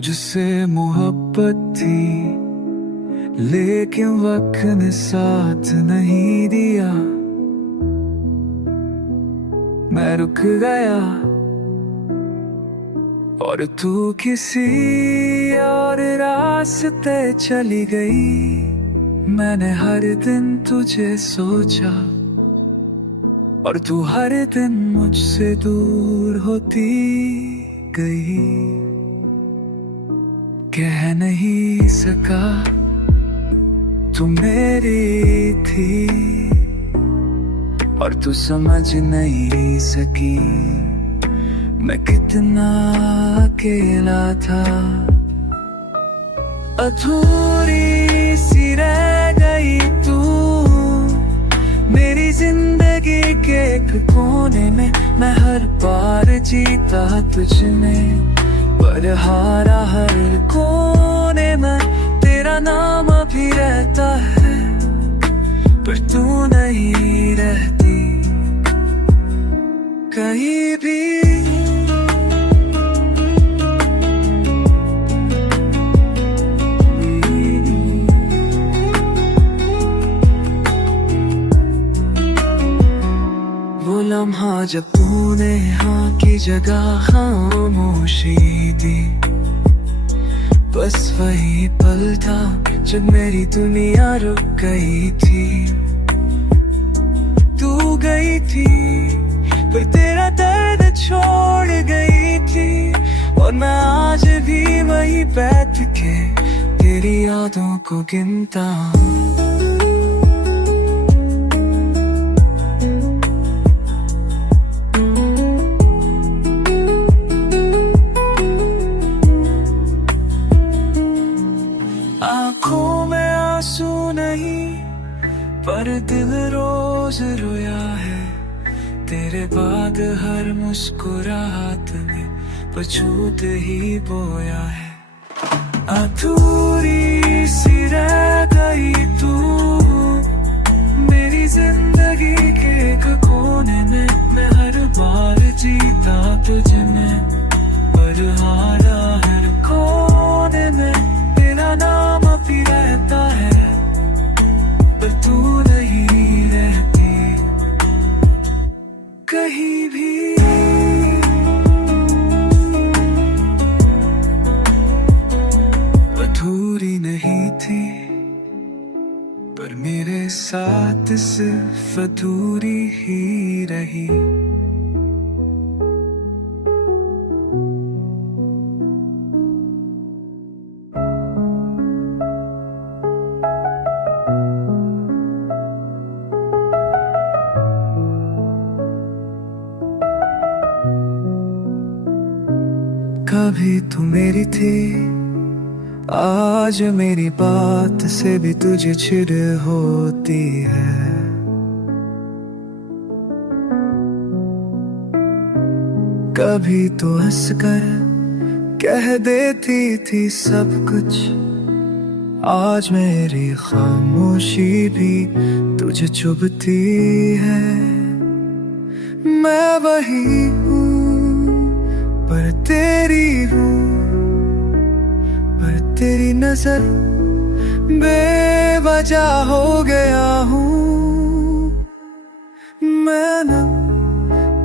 तुझसे मोहब्बत थी, लेकिन वक्त ने साथ नहीं दिया। मैं रुक गया और तू किसी और रास्ते चली गई। मैंने हर दिन तुझे सोचा और तू हर दिन मुझसे दूर होती गई। कह नहीं सका तू मेरी थी और तू समझ नहीं सकी मैं कितना अकेला था। अधूरी सी रह गई तू मेरी जिंदगी के एक कोने में। मैं हर बार जीता तुझ में पर हारा हर कोने में। तेरा नाम अभी रहता है पर तू नहीं रहती कहीं भी। वो लम्हा जब तूने हाँ की जगह खामोशी दी, बस वही पल था जब मेरी दुनिया रुक गई थी। तू गई थी पर तेरा दर्द छोड़ गई थी और मैं आज भी वही बैठ के तेरी यादों को गिनता हूँ। आँखों में आंसू नहीं पर दिल रोज रोया है। तेरे बाद हर मुस्कुराहट में वजूद ही बोया है। अधूरी सी रह गई तू मेरी जिंदगी के एक कोने में। मैं हर बार जीता तुझने पर हारा हर कोने में। तेरा नाम अभी रहता है पर तू नहीं रहती कहीं भी। अधूरी नहीं थी पर मेरे साथ सिर्फ अधूरी ही रही। कभी तू मेरी थी, आज मेरी बात से भी तुझे चिढ़ होती है। कभी तो हंसकर कह देती थी सब कुछ, आज मेरी खामोशी भी तुझे चुभती है। मैं वही हूँ पर तेरी हूँ, पर तेरी नजर बेवजह हो गया हूँ। मैं ना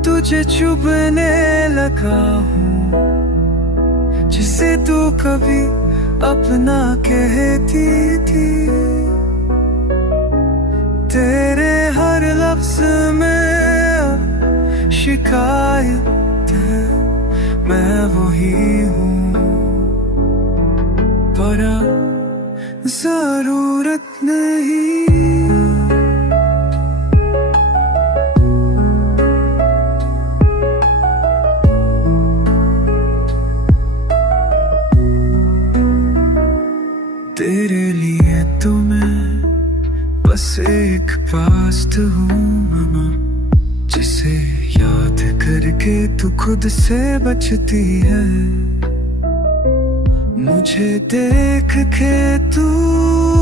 तुझे चुभने लगा हूँ जिसे तू कभी अपना कहती थी। तेरे हर लफ्ज में शिकायत है, मैं वही हूँ पर जरूरत नहीं। तेरे लिए तो मैं बस एक पास्ट हूँ जिसे याद करके तू खुद से बचती है। मुझे देख के तू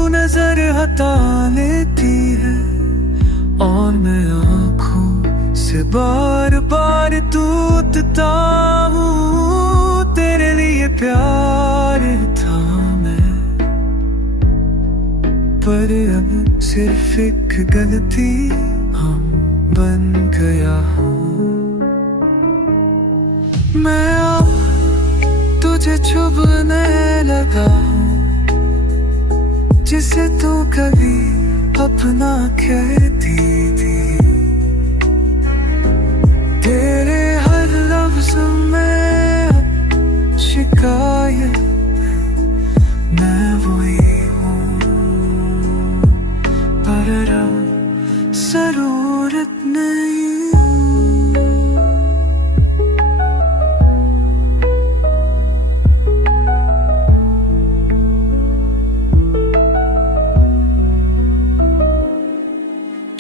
नजर हटा लेती है और मैं आँखों से बार बार टूटता हूँ। तेरे लिए प्यार था मैं, पर अब सिर्फ एक गलती हम बन गया हूँ। मैं अब तुझे चुभने लगा हूँ, जिसे तू कभी अपना कहती थी। तेरे हर लफ्ज़ में शिकायत, मैं वही हूँ, पर अब जरूरत नहीं।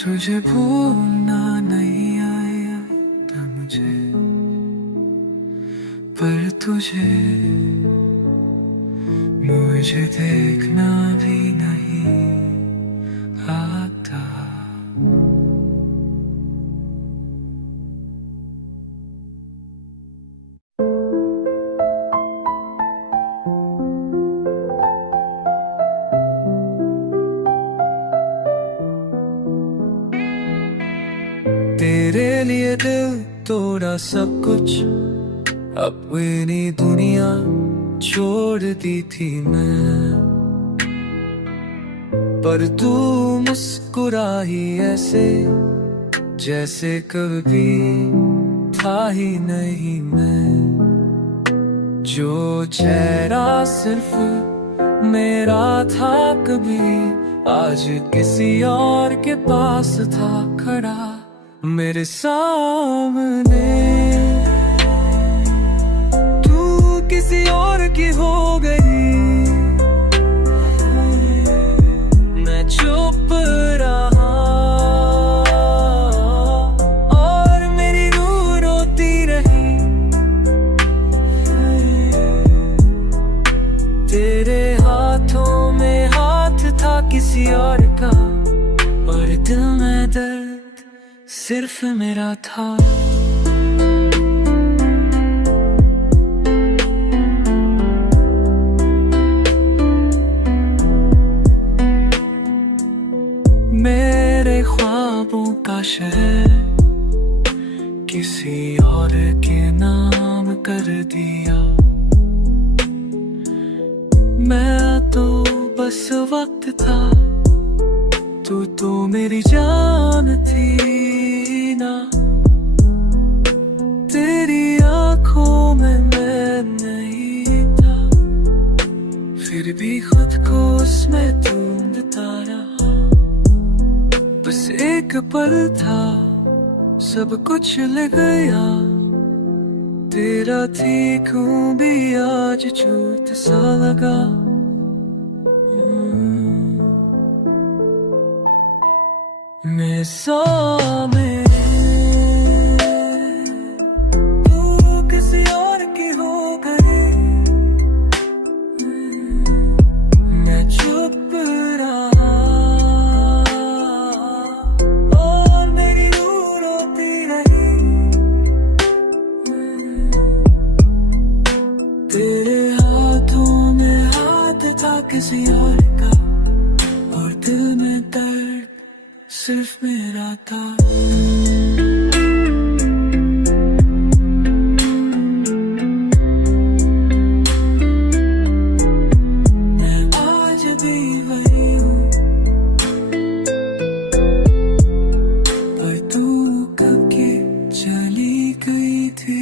तुझे भूलना नहीं आया था मुझे, पर तुझे मुझे देखना भी नहीं आता। तेरे लिए दिल तोड़ा सब कुछ, अपनी दुनिया छोड़ दी थी मैं, पर तू मुस्कुराई ऐसे जैसे कभी था ही नहीं मैं। जो चेहरा सिर्फ मेरा था कभी, आज किसी और के पास था खड़ा मेरे सामने। तू किसी और की हो गई, मैं चुप रहा और मेरी रूह रोती रही। तेरे हाथों में हाथ था किसी और का, और दिल में दर्द सिर्फ मेरा था। मेरे ख्वाबों का शहर किसी और के नाम कर दिया। मैं तो बस वक्त था, तू तो मेरी जान थी ना। तेरी आंखों में मैं नहीं था, फिर भी खुद को उसमें ढूंढता रहा। बस एक पल था, सब कुछ ले गया। तेरा थी खूं भी आज झूठ सा लगा। मैं सामने तू किसी और की हो गई, मैं चुप रहा और मेरी रूह रोती रही। तेरे हाथों में हाथ था किसी और का, और दिल में दर्द सिर्फ मेरा था। मैं आज भी वही हूँ, पर तू कब की चली गई थी।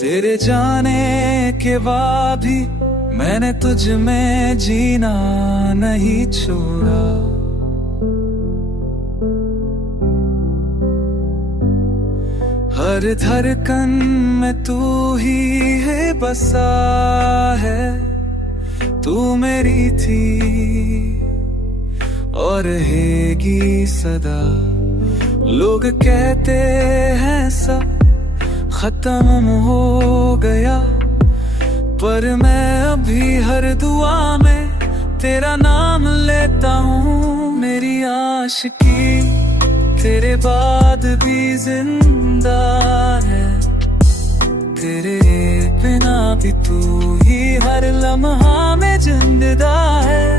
तेरे जाने के बाद भी मैंने तुझ में जीना नहीं छोड़ा। हर धड़कन में तू ही है बसा है। तू मेरी थी और रहेगी सदा। लोग कहते हैं सब खत्म हो गया, पर मैं अभी हर दुआ में तेरा नाम लेता हूँ। मेरी आशिकी तेरे बाद भी जिंदा है, तेरे बिना भी तू ही हर लम्हा में जिंदा है।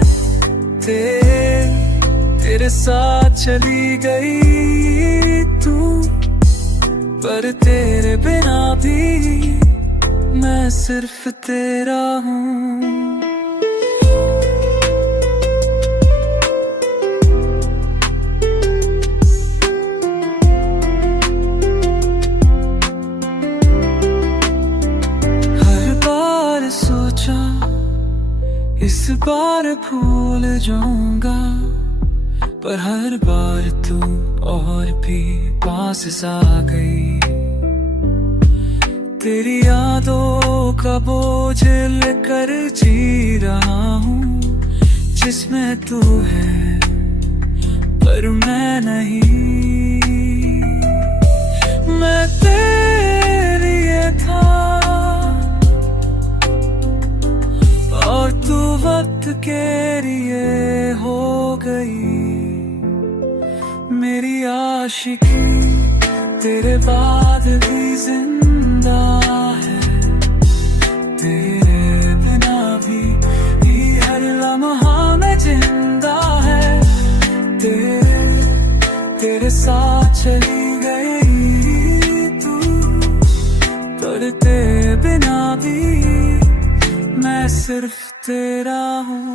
तेरे साथ चली गई तू, पर तेरे बिना भी मैं सिर्फ तेरा हूँ। हर बार सोचा इस बार भूल जाऊंगा, पर हर बार तू और भी पास आ गई। तेरी यादों का बोझ लेकर जी रहा हूँ, जिसमें तू है पर मैं नहीं। मैं तेरे लिए था और तू वक्त के लिए हो गई। मेरी आशिकी तेरे बाद भी जिंदा है, तेरे बिना भी हर लम्हा में जिंदा है। तेरे साथ चली गई तू, पर तेरे बिना भी मैं सिर्फ तेरा हूँ।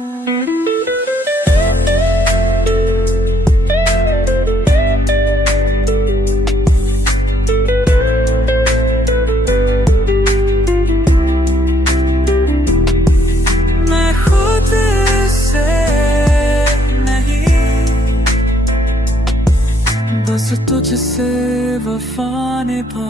बस तुझसे वफा निभा